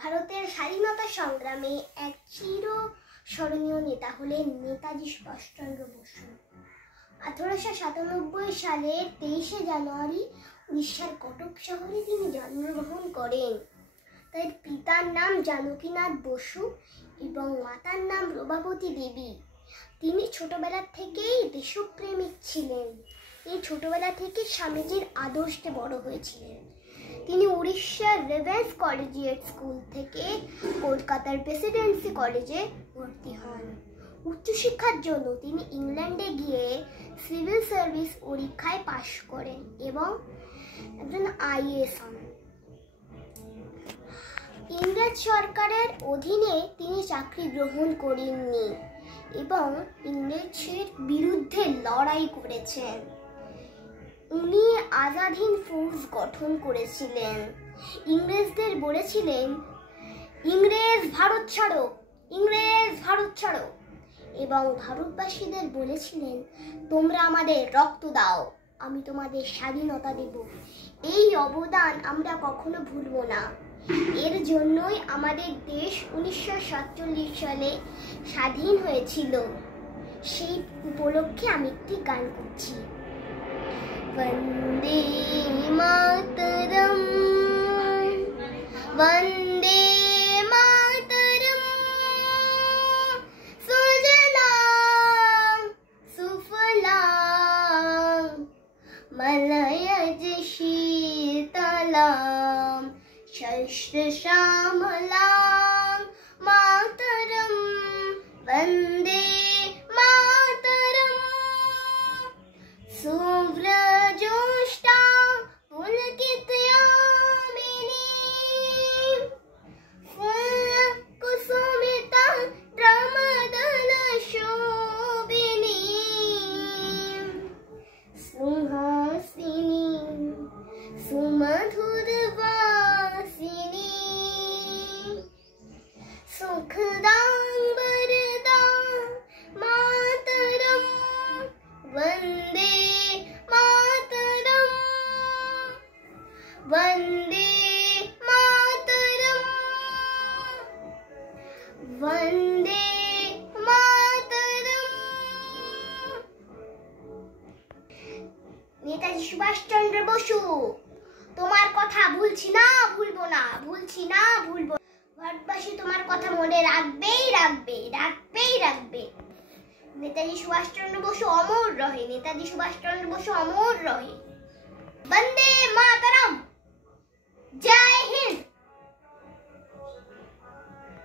ভারতের স্বাধীনতা সংগ্রামে এক চিরস্মরণীয় নেতা হলেন নেতাজি সুভাষচন্দ্র বসু। 1897 সালের 23শে জানুয়ারি উড়িষ্যার কটক শহরে তিনি জন্মগ্রহণ করেন। তার পিতার নাম জানকীনাথ বসু এবং মাতার নাম প্রভাবতী দেবী। তিনি ছোটবেলা থেকেই দেশপ্রেমিক ছিলেন। এই ছোটবেলা থেকে স্বামীজির আদর্শে বড় হয়েছিলেন। তিনি উড়িষ্যার রেভেন্স কলেজিয়েট স্কুল থেকে কলকাতার প্রেসিডেন্সি কলেজে ভর্তি হন। উচ্চশিক্ষার জন্য তিনি ইংল্যান্ডে গিয়ে সিভিল সার্ভিস পরীক্ষায় পাশ করেন এবং একজন আইএএস হন। ইংরেজ সরকারের অধীনে তিনি চাকরি গ্রহণ করেননি এবং ইংরেজের বিরুদ্ধে লড়াই করেছেন। উনি আজাদ হিন্দ ফৌজ গঠন করেছিলেন। ইংরেজদের বলেছিলেন, ইংরেজ ভারত ছাড়ো, ইংরেজ ভারত ছাড়ো, এবং ভারতবাসীদের বলেছিলেন, তোমরা আমাদের রক্ত দাও, আমি তোমাদের স্বাধীনতা দেব। এই অবদান আমরা কখনো ভুলব না। এর জন্যই আমাদের দেশ 1947 সালে স্বাধীন হয়েছিল। সেই উপলক্ষে আমি একটি গান করছি। वंदे मातरम, वंदे मातरम, सुजलाम सुफलाम मलयज शीतलाम शस्त्र श्यामलाम मातरम, वंदे मातरम, सुव्रजोष्टा पुलकितयामिनी कुसुमिता प्रमदन शोभिनी सुहासिनी सुमधुर वासिनी सुखदां वरदां मातरम, वंदे मातरम, वंदे मातरम, वंदे मातरम। নেতাজি সুভাষচন্দ্র বসু, তোমার কথা ভুলছি না, ভুলবো না, ভুলছি না, ভুলবো। ভারতবাসী তোমার কথা মনে রাখবেই রাখবে, রাখবেই রাখবে। নেতাজি সুভাষচন্দ্র বসু অমর রহে, নেতাজি সুভাষচন্দ্র বসু অমর রহে। বন্দে মাতরম, জয় হিন্দ।